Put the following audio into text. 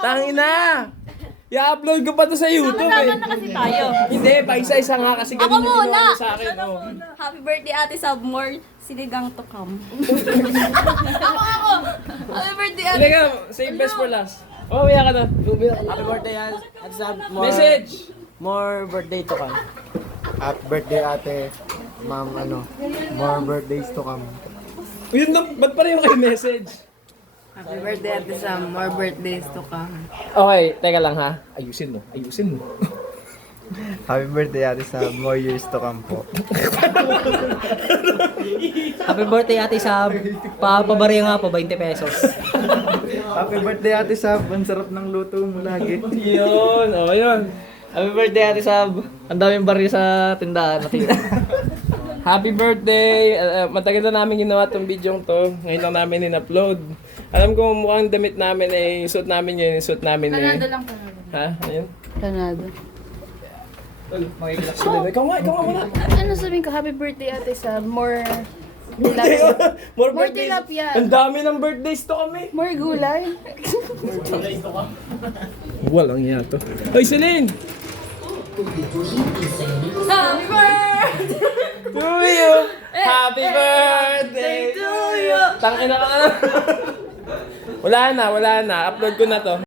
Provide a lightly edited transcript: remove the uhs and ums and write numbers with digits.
Tangina! I-upload ko pa to sa YouTube Sama-sama eh. na kasi tayo. Hindi, pa isa-isa nga kasi Ako ganun yung muna! ginawa niya sa akin. Oh. Happy birthday, Ate Sabmore. Sinigang to come. Ako! Happy birthday, Ate. Hindi ka, save best for last. Oh, umiyak ka na. Happy birthday, at sa Message! more birthday to come. Happy birthday ate. Ma'am, more birthdays to come. Yun lang, ba't pa rin yung kayo message? Happy birthday, Ate Sam. More birthdays to come. Okay, teka lang ha. Ayusin mo, ayusin mo. Happy birthday ate sa more years to come po. Happy birthday, Ate Sab. Papabarya nga po, 20 pesos. Happy birthday ate Sab. Ang sarap ng luto mo lagi. Yun, oh yun. Happy birthday, Ate Sab. Ang daming barya sa tindahan natin. Happy birthday! Matagal na namin ginawa tong video to. Ngayon lang namin in-upload. Alam ko mukhang damit namin eh, yung suit namin yun, yung suit namin eh. Kanada lang, Kanada. Ha? Ayun? Kanada. Ikaw nga muna. Ano sabihin ko? Happy birthday, Ate Sam. More Birthday, more More birthdays. tilapia. Ang dami ng birthdays to kami. More gulay. Walang iya to. Ay, Celine! Happy birthday! To you! Happy birthday to you! Tangina ka na. Wala na. Upload ko na to.